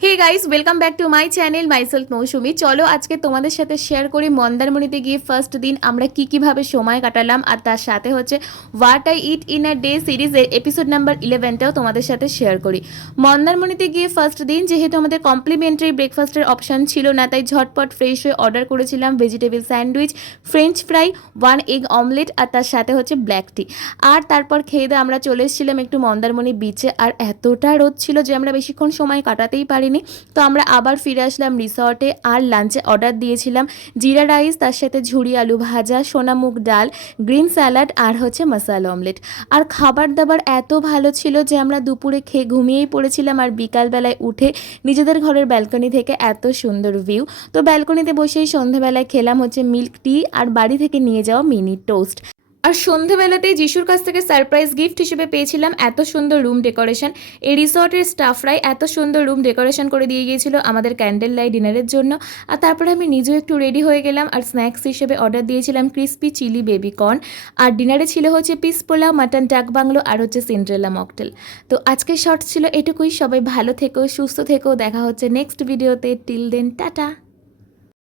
Hey guys, welcome back to my channel myself Mousumi. চলো আজকে তোমাদের সাথে শেয়ার করি মন্দারমণিতে গিয়ে ফার্স্ট দিন আমরা কীভাবে সময় কাটালাম, আর তার সাথে হচ্ছে what I it in a day সিরিজের এপিসোড নাম্বার 11টাও তোমাদের সাথে শেয়ার করি। মন্দারমণিতে গিয়ে ফার্স্ট দিন যেহেতু আমাদের কমপ্লিমেন্টারি ব্রেকফাস্টের অপশান ছিল না, তাই ঝটপট ফ্রেশ হয়ে অর্ডার করেছিলাম vegetable sandwich, french fry, 1 egg omelette আর তার সাথে হচ্ছে ব্ল্যাক টি। আর তারপর খেয়ে দিয়ে আমরা চলে এসেছিলাম একটু মন্দারমণি বিচে। আর এতটা রোদ ছিল যে আমরা বেশিক্ষণ সময় কাটাতেই পারি। তো আমরা আবার ফিরে আসলাম রিসর্টে। আর লাঞ্চে অর্ডার দিয়েছিলাম জিরা রাইস, তার সাথে ঝুরি আলু ভাজা, সোনামুগ ডাল, গ্রিন স্যালাড আর হচ্ছে মশালা অমলেট। আর খাবার দাবার এত ভালো ছিল যে আমরা দুপুরে খেয়ে ঘুমিয়েই পড়েছিলাম। আর বিকালবেলায় উঠে নিজেদের ঘরের ব্যালকনি থেকে এত সুন্দর ভিউ, তো ব্যালকনিতে বসেই সন্ধ্যাবেলায় খেলাম হচ্ছে মিল্ক টি আর বাড়ি থেকে নিয়ে যাওয়া মিনি টোস্ট। আর সন্ধেবেলাতেই যিশুর কাছ থেকে সারপ্রাইজ গিফট হিসেবে পেয়েছিলাম এত সুন্দর রুম ডেকোরেশন। এই রিসর্টের স্টাফরাই এত সুন্দর রুম ডেকোরেশন করে দিয়ে গিয়েছিল আমাদের ক্যান্ডেল লাইট ডিনারের জন্য। আর তারপরে আমি নিজেও একটু রেডি হয়ে গেলাম। আর স্ন্যাক্স হিসেবে অর্ডার দিয়েছিলাম ক্রিস্পি চিলি বেবি কর্ন। আর ডিনারে ছিল হচ্ছে পিস পোলাও, মাটন ডাক বাংলো আর হচ্ছে সিন্ড্রেলা মকটেল। তো আজকের শর্ট ছিল এটুকুই। সবাই ভালো থেকো, সুস্থ থেকো, দেখা হচ্ছে নেক্সট ভিডিওতে। Till then tata.